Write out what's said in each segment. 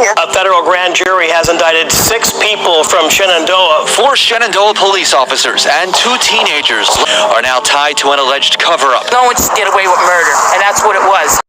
California. A federal grand jury has indicted 6 people from Shenandoah. 4 Shenandoah police officers and 2 teenagers are now tied to an alleged cover-up. No one just get away with murder, and that's what it was.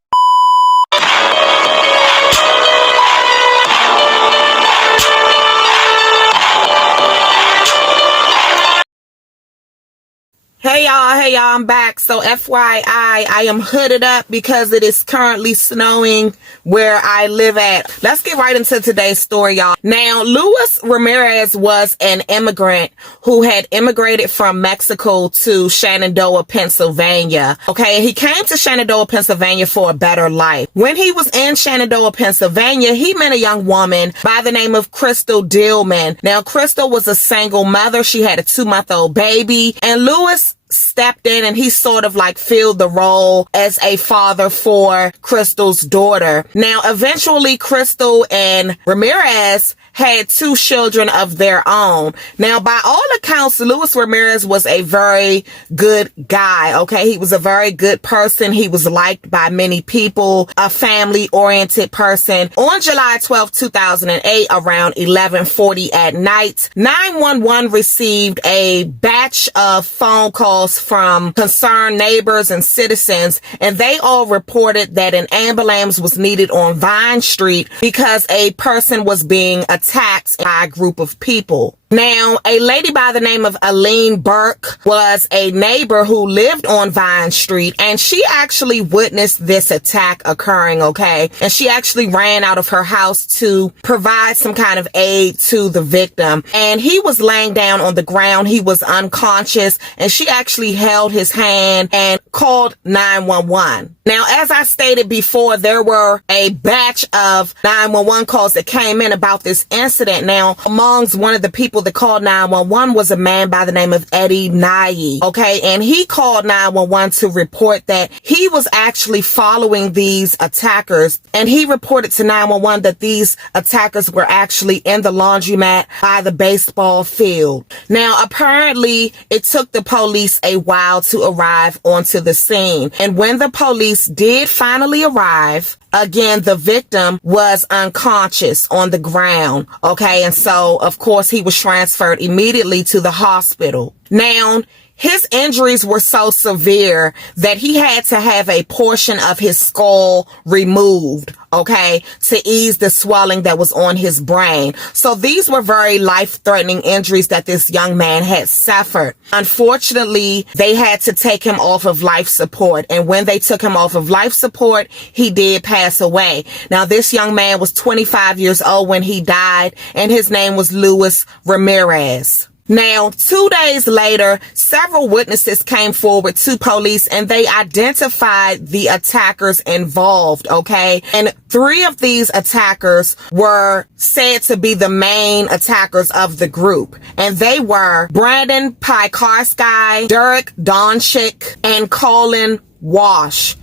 Hey y'all, I'm back. So FYI, I am hooded up because it is currently snowing where I live at. Let's get right into today's story, y'all. Now, Luis Ramirez was an immigrant who had immigrated from Mexico to Shenandoah, Pennsylvania. Okay, he came to Shenandoah, Pennsylvania for a better life. When he was in Shenandoah, Pennsylvania, he met a young woman by the name of Crystal Dillman. Now, Crystal was a single mother. She had a 2-month-old baby, and Luis stepped in and he sort of like filled the role as a father for Crystal's daughter. Now, eventually Crystal and Ramirez had 2 children of their own. Now, by all accounts, Luis Ramirez was a very good guy, okay? He was a very good person. He was liked by many people, a family-oriented person. On July 12, 2008, around 11:40 at night, 911 received a batch of phone calls from concerned neighbors and citizens, and they all reported that an ambulance was needed on Vine Street because a person was being attacked by a group of people. Now, a lady by the name of Aline Burke was a neighbor who lived on Vine Street, and she actually witnessed this attack occurring, okay? And she actually ran out of her house to provide some kind of aid to the victim. And he was laying down on the ground. He was unconscious, and she actually held his hand and called 911. Now, as I stated before, there were a batch of 911 calls that came in about this incident. Now, amongst one of the people that called 911 was a man by the name of Eddie Nye, okay? And he called 911 to report that he was actually following these attackers, and he reported to 911 that these attackers were actually in the laundromat by the baseball field. Now, apparently, it took the police a while to arrive onto the scene, and when the police did finally arrive, again, the victim was unconscious on the ground, okay? And so, of course, he was transferred immediately to the hospital. Now, his injuries were so severe that he had to have a portion of his skull removed, okay, to ease the swelling that was on his brain. So these were very life-threatening injuries that this young man had suffered. Unfortunately, they had to take him off of life support. And when they took him off of life support, he did pass away. Now, this young man was 25 years old when he died, and his name was Luis Ramirez. Now, 2 days later, several witnesses came forward to police and they identified the attackers involved, okay? And 3 of these attackers were said to be the main attackers of the group. And they were Brandon Piekarski, Derek Donchik, and Colin Wash.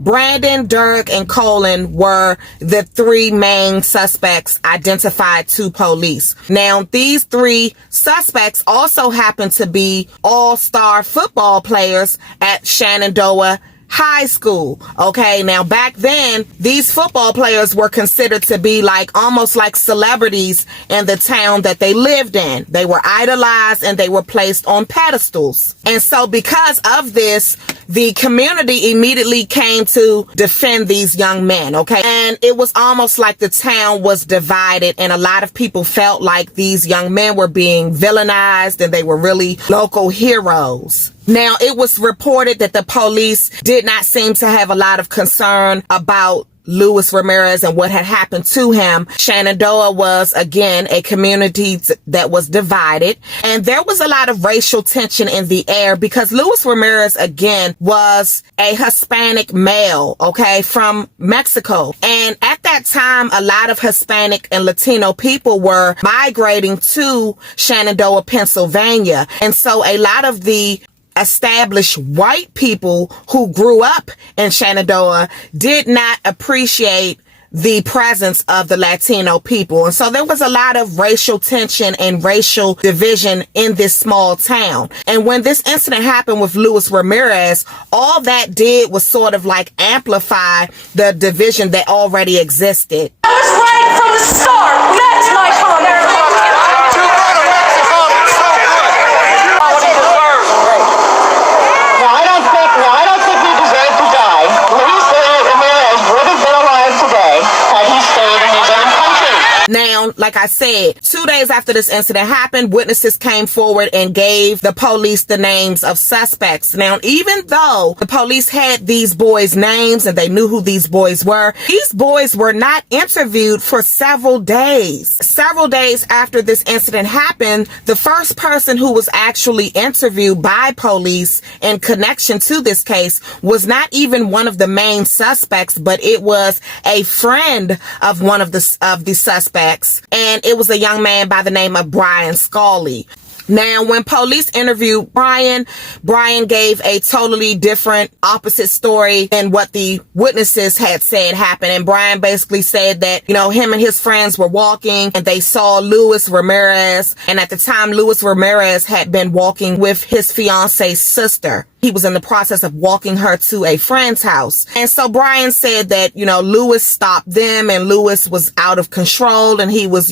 Brandon, Derek, and Colin were the 3 main suspects identified to police. Now, these 3 suspects also happen to be all-star football players at Shenandoah High School. Okay, now back then, these football players were considered to be like almost like celebrities in the town that they lived in. They were idolized and they were placed on pedestals. And so because of this, the community immediately came to defend these young men, okay? And it was almost like the town was divided, and a lot of people felt like these young men were being villainized and they were really local heroes. Now, it was reported that the police did not seem to have a lot of concern about Luis Ramirez and what had happened to him. Shenandoah was, again, a community that was divided, and there was a lot of racial tension in the air because Luis Ramirez, again, was a Hispanic male, okay, from Mexico. And at that time, a lot of Hispanic and Latino people were migrating to Shenandoah, Pennsylvania. And so a lot of the established white people who grew up in Shenandoah did not appreciate the presence of the Latino people. And so there was a lot of racial tension and racial division in this small town. And when this incident happened with Luis Ramirez, all that did was sort of like amplify the division that already existed. I was right from the Now, like I said, 2 days after this incident happened, witnesses came forward and gave the police the names of suspects. Now, even though the police had these boys' names and they knew who these boys were, these boys were not interviewed for several days. Several days after this incident happened, the first person who was actually interviewed by police in connection to this case was not even one of the main suspects, but it was a friend of one of the suspects, and it was a young man by the name of Brian Scully. Now, when police interviewed Brian gave a totally different, opposite story than what the witnesses had said happened. And Brian basically said that, him and his friends were walking and they saw Luis Ramirez. And at the time, Luis Ramirez had been walking with his fiance's sister. He was in the process of walking her to a friend's house. And so Brian said that, Luis stopped them and Luis was out of control and he was,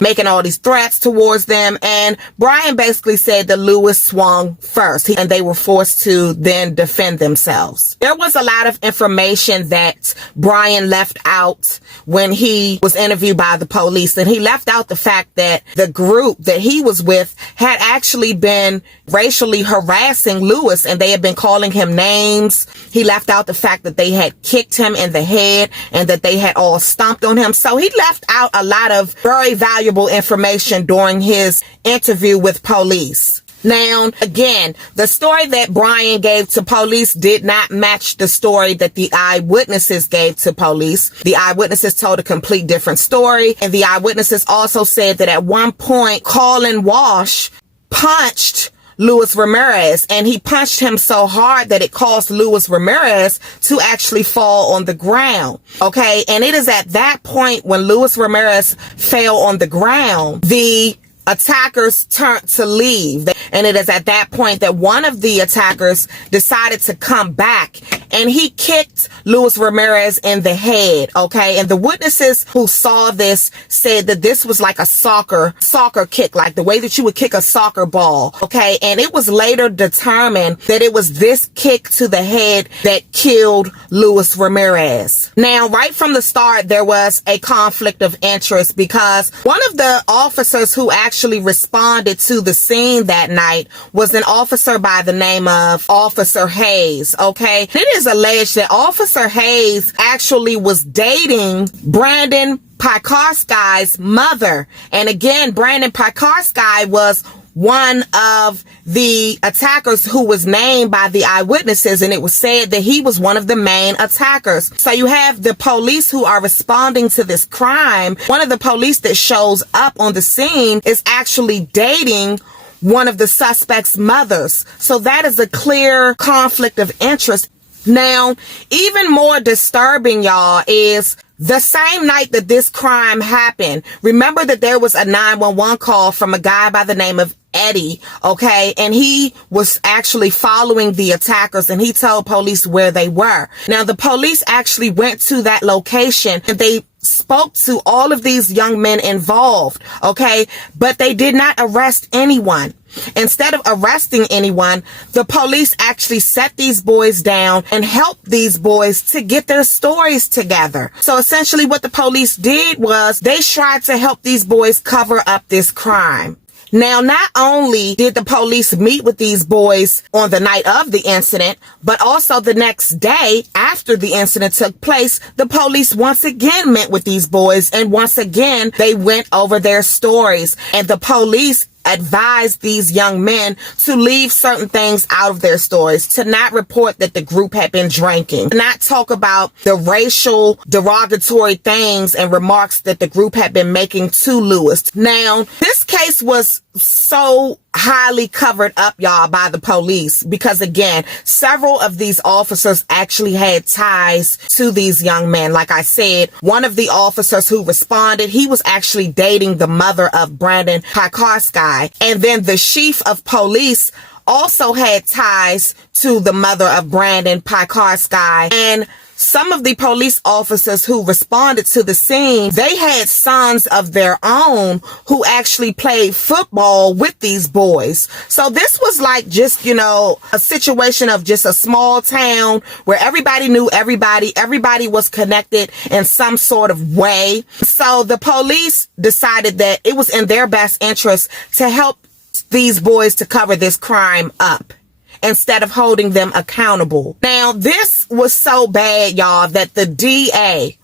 making all these threats towards them. And Brian basically said that Luis swung first and they were forced to then defend themselves. There was a lot of information that Brian left out when he was interviewed by the police. And he left out the fact that the group that he was with had actually been racially harassing Luis and they had been calling him names. He left out the fact that they had kicked him in the head and that they had all stomped on him. So he left out a lot of very valuable information during his interview with police. Now, again, the story that Brian gave to police did not match the story that the eyewitnesses gave to police. The eyewitnesses told a complete different story, and the eyewitnesses also said that at one point, Colin Walsh punched Luis Ramirez, and he punched him so hard that it caused Luis Ramirez to actually fall on the ground. Okay, and it is at that point when Luis Ramirez fell on the ground, the attackers turned to leave. And it is at that point that one of the attackers decided to come back and he kicked Luis Ramirez in the head. Okay. And the witnesses who saw this said that this was like a soccer kick, like the way that you would kick a soccer ball. Okay. And it was later determined that it was this kick to the head that killed Luis Ramirez. Now, right from the start, there was a conflict of interest because one of the officers who actually responded to the scene that night was an officer by the name of Officer Hayes. Okay. It is alleged that Officer Hayes actually was dating Brandon Piekarski's mother. And again, Brandon Piekarski was one of the attackers who was named by the eyewitnesses, and it was said that he was one of the main attackers. So you have the police who are responding to this crime. One of the police that shows up on the scene is actually dating one of the suspect's mothers. So that is a clear conflict of interest. Now, even more disturbing, y'all, is the same night that this crime happened. Remember that there was a 911 call from a guy by the name of Eddie, okay? And he was actually following the attackers and he told police where they were. Now, the police actually went to that location and they spoke to all of these young men involved, okay? But they did not arrest anyone. Instead of arresting anyone, the police actually set these boys down and helped these boys to get their stories together. So essentially what the police did was they tried to help these boys cover up this crime. Now, not only did the police meet with these boys on the night of the incident, but also the next day after the incident took place, the police once again met with these boys and once again they went over their stories, and the police advised these young men to leave certain things out of their stories, to not report that the group had been drinking, to not talk about the racial derogatory things and remarks that the group had been making to Luis. Now, this case was so highly covered up, y'all, by the police because, again, several of these officers actually had ties to these young men. Like I said, one of the officers who responded, he was actually dating the mother of Brandon Piekarski. And then the chief of police also had ties to the mother of Brandon Piekarski. And some of the police officers who responded to the scene, they had sons of their own who actually played football with these boys. So this was like just, you know, a situation of just a small town where everybody knew everybody. Everybody was connected in some sort of way. So the police decided that it was in their best interest to help these boys to cover this crime up instead of holding them accountable. Now, this was so bad, y'all, that the DA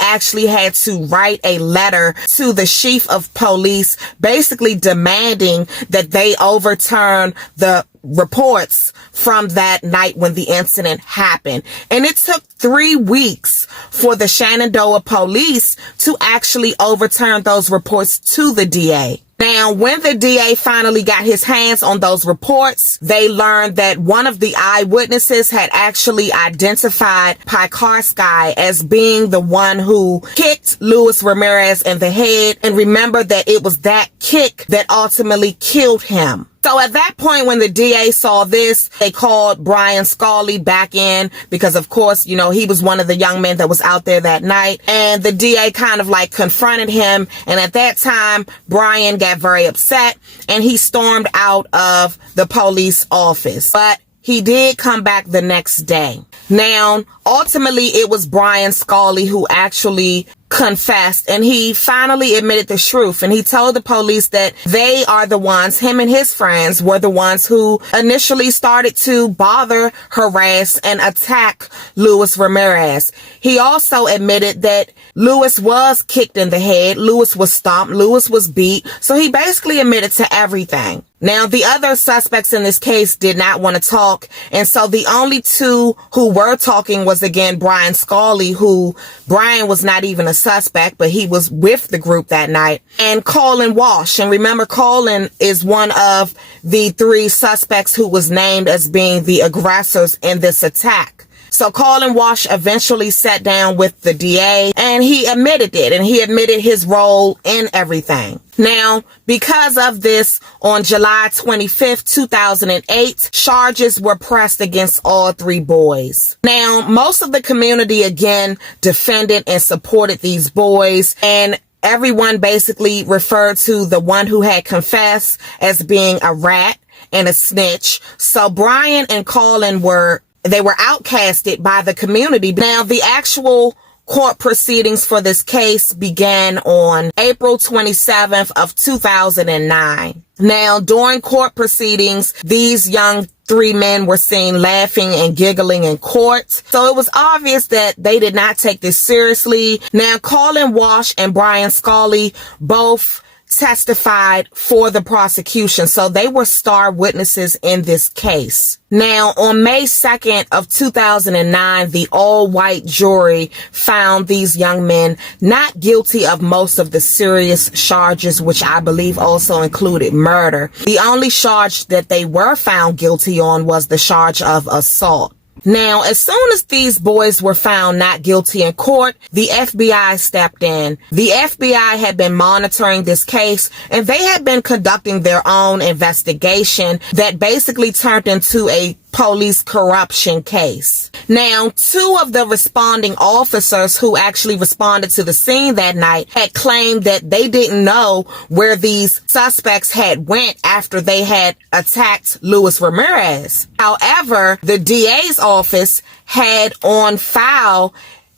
actually had to write a letter to the chief of police, basically demanding that they overturn the reports from that night when the incident happened. And it took 3 weeks for the Shenandoah police to actually overturn those reports to the DA. Now, when the DA finally got his hands on those reports, they learned that one of the eyewitnesses had actually identified Piekarski as being the one who kicked Luis Ramirez in the head. And remember that it was that kick that ultimately killed him. So at that point, when the DA saw this, they called Brian Scully back in because, of course, you know, he was one of the young men that was out there that night. And the DA kind of like confronted him. And at that time, Brian got very upset and he stormed out of the police office. But he did come back the next day. Now, ultimately, it was Brian Scully who actually confessed, and he finally admitted the truth, and he told the police that they are the ones, him and his friends were the ones who initially started to bother, harass, and attack Luis Ramirez. He also admitted that Luis was kicked in the head, Luis was stomped, Luis was beat, so he basically admitted to everything. Now, the other suspects in this case did not want to talk, and so the only two who were talking was, again, Brian Scully, who Brian was not even a suspect, but he was with the group that night, and Colin Walsh. And remember, Colin is one of the 3 suspects who was named as being the aggressors in this attack. So Colin Walsh eventually sat down with the DA and he admitted it, and he admitted his role in everything. Now, because of this, on July 25th, 2008, charges were pressed against all 3 boys. Now, most of the community, again, defended and supported these boys, and everyone basically referred to the one who had confessed as being a rat and a snitch. So Brian and Colin were outcasted by the community. Now, the actual court proceedings for this case began on April 27th of 2009. Now, during court proceedings, these young 3 men were seen laughing and giggling in court. So it was obvious that they did not take this seriously. Now, Colin Walsh and Brian Scully both testified for the prosecution, so they were star witnesses in this case. Now, on May 2nd of 2009, the all-white jury found these young men not guilty of most of the serious charges, which I believe also included murder. The only charge that they were found guilty on was the charge of assault. Now, as soon as these boys were found not guilty in court, the FBI stepped in. The FBI had been monitoring this case, and they had been conducting their own investigation that basically turned into a police corruption case. Now, 2 of the responding officers who actually responded to the scene that night had claimed that they didn't know where these suspects had went after they had attacked Luis Ramirez. However, the DA's office had on file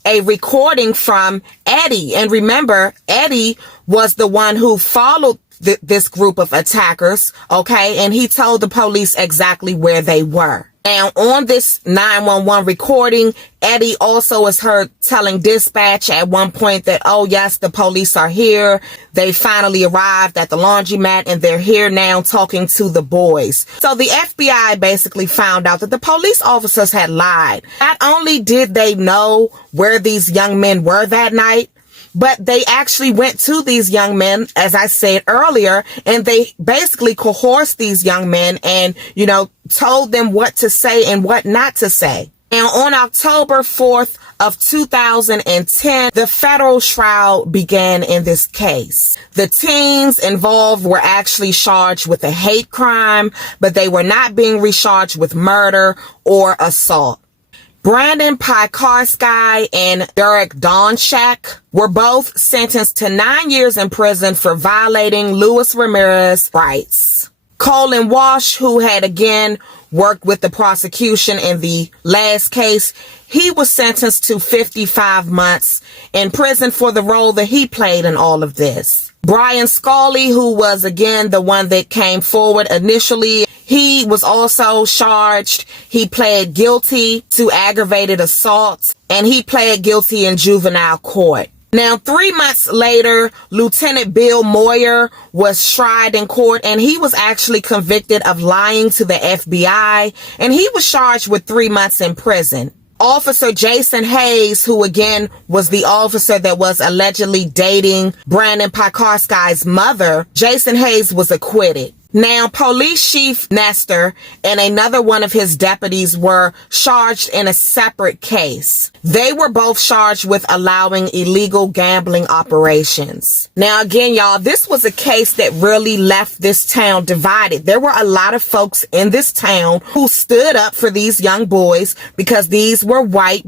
a recording from Eddie. And remember, Eddie was the one who followed this group of attackers, okay? And he told the police exactly where they were. Now, on this 911 recording, Eddie also is heard telling dispatch at one point that, oh yes, the police are here. They finally arrived at the laundromat and they're here now talking to the boys. So the FBI basically found out that the police officers had lied. Not only did they know where these young men were that night, but they actually went to these young men, as I said earlier, and they basically coerced these young men and, you know, told them what to say and what not to say. Now, on October 4th of 2010, the federal trial began in this case. The teens involved were actually charged with a hate crime, but they were not being recharged with murder or assault. Brandon Piekarski and Derek Donchak were both sentenced to 9 years in prison for violating Luis Ramirez's rights. Colin Walsh, who had again worked with the prosecution in the last case, he was sentenced to 55 months in prison for the role that he played in all of this. Brian Scully, who was again the one that came forward initially, he was also charged. He pled guilty to aggravated assault, and he pled guilty in juvenile court. Now, 3 months later, Lieutenant Bill Moyer was tried in court, and he was actually convicted of lying to the FBI, and he was charged with 3 months in prison. Officer Jason Hayes, who again was the officer that was allegedly dating Brandon Piekarski's mother, Jason Hayes was acquitted. Now, Police Chief Nestor and another one of his deputies were charged in a separate case. They were both charged with allowing illegal gambling operations. Now, again, y'all, this was a case that really left this town divided. There were a lot of folks in this town who stood up for these young boys because these were white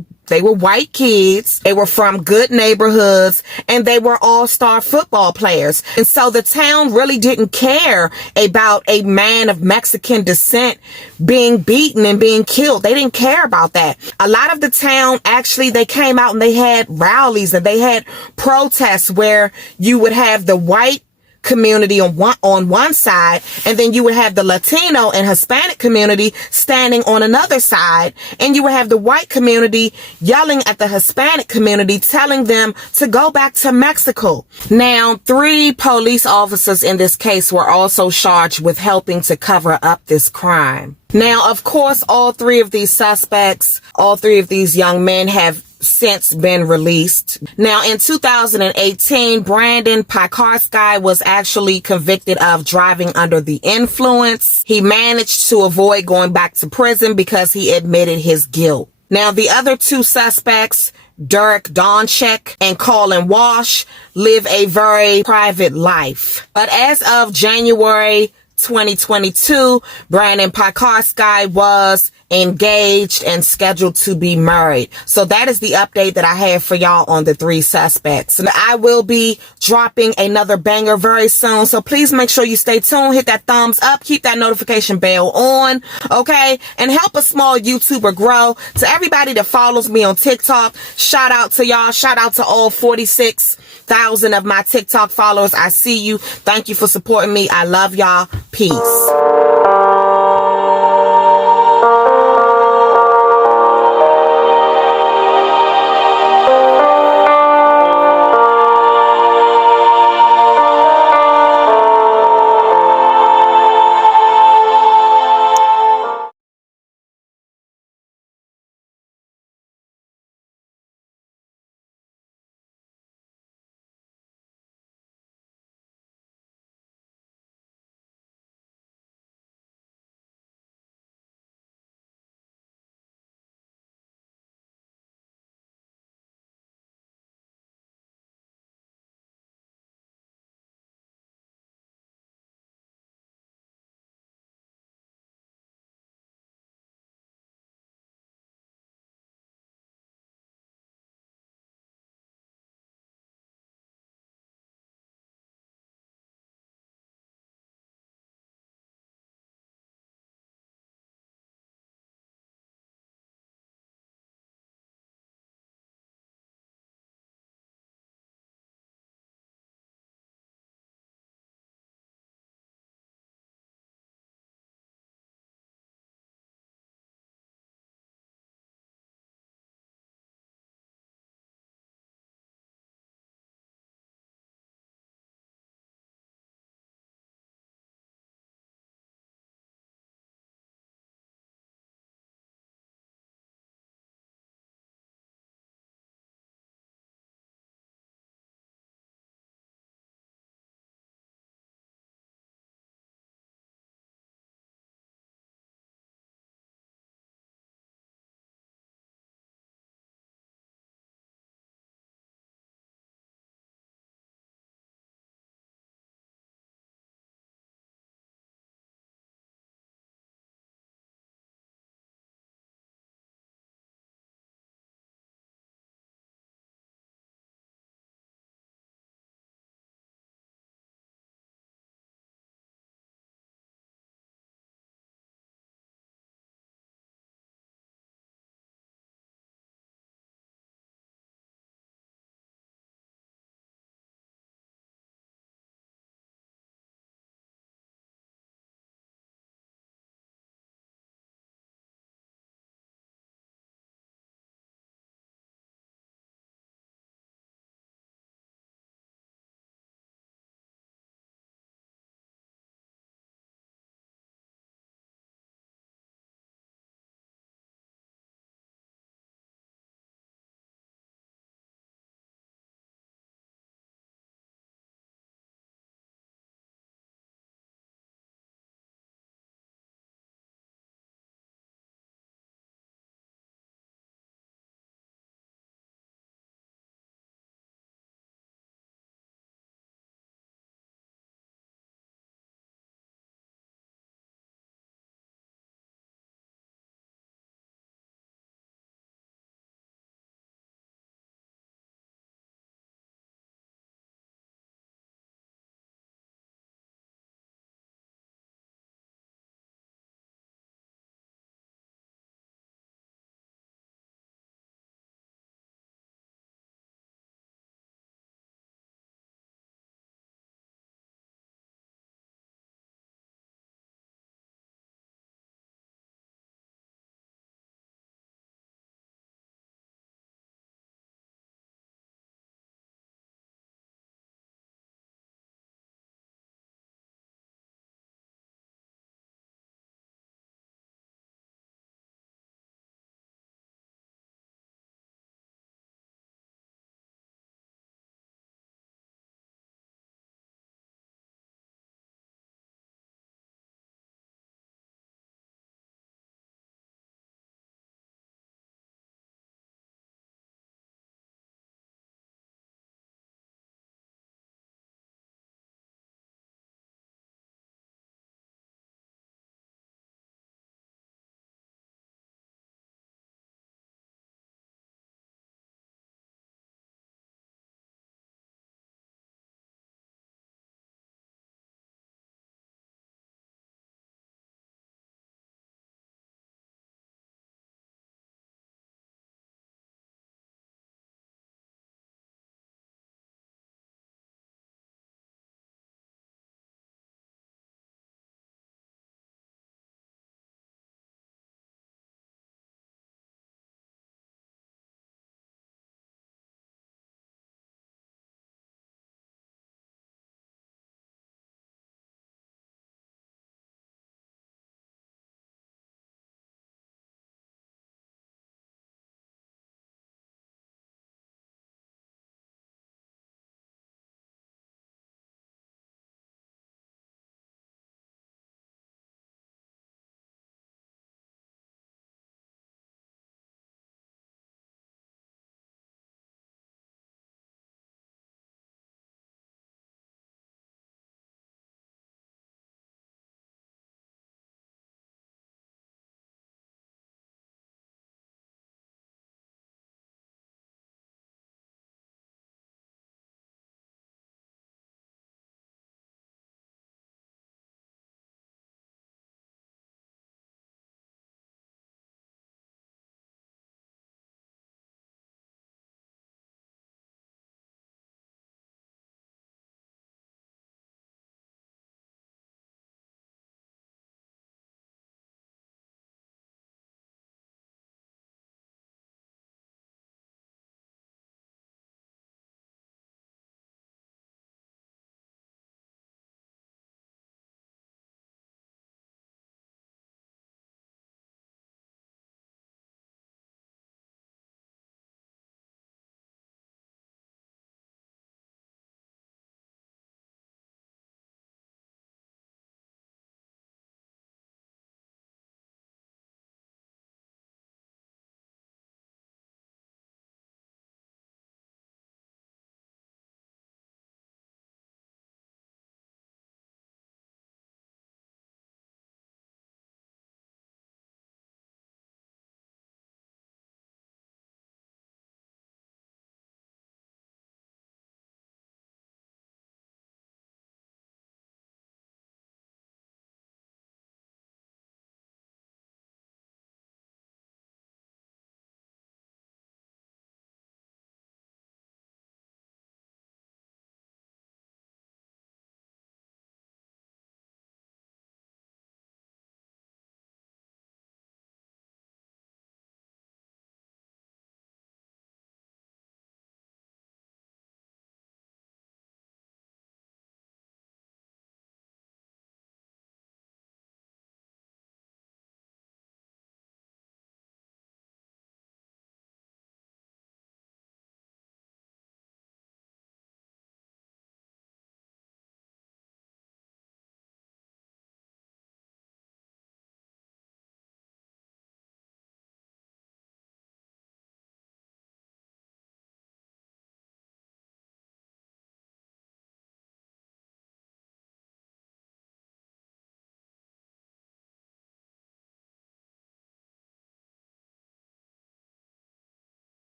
kids. They were from good neighborhoods, and they were all-star football players. And so the town really didn't care about a man of Mexican descent being beaten and being killed. They didn't care about that. A lot of the town, actually, they came out and they had rallies and they had protests where you would have the white community on one side, and then you would have the Latino and Hispanic community standing on another side, and you would have the white community yelling at the Hispanic community, telling them to go back to Mexico. Now, 3 police officers in this case were also charged with helping to cover up this crime. Now, of course, all 3 of these suspects, all 3 of these young men have since been released. Now, in 2018, Brandon Piekarski was actually convicted of driving under the influence. He managed to avoid going back to prison because he admitted his guilt. Now, the other 2 suspects, Derek Donchak and Colin Walsh, live a very private life. But as of January 2022, Brandon Piekarski was engaged and scheduled to be married. So that is the update that I have for y'all on the 3 suspects. And I will be dropping another banger very soon. So please make sure you stay tuned. Hit that thumbs up. Keep that notification bell on. Okay. And help a small YouTuber grow. To everybody that follows me on TikTok, shout out to y'all. Shout out to all 46,000 of my TikTok followers. I see you. Thank you for supporting me. I love y'all. Peace.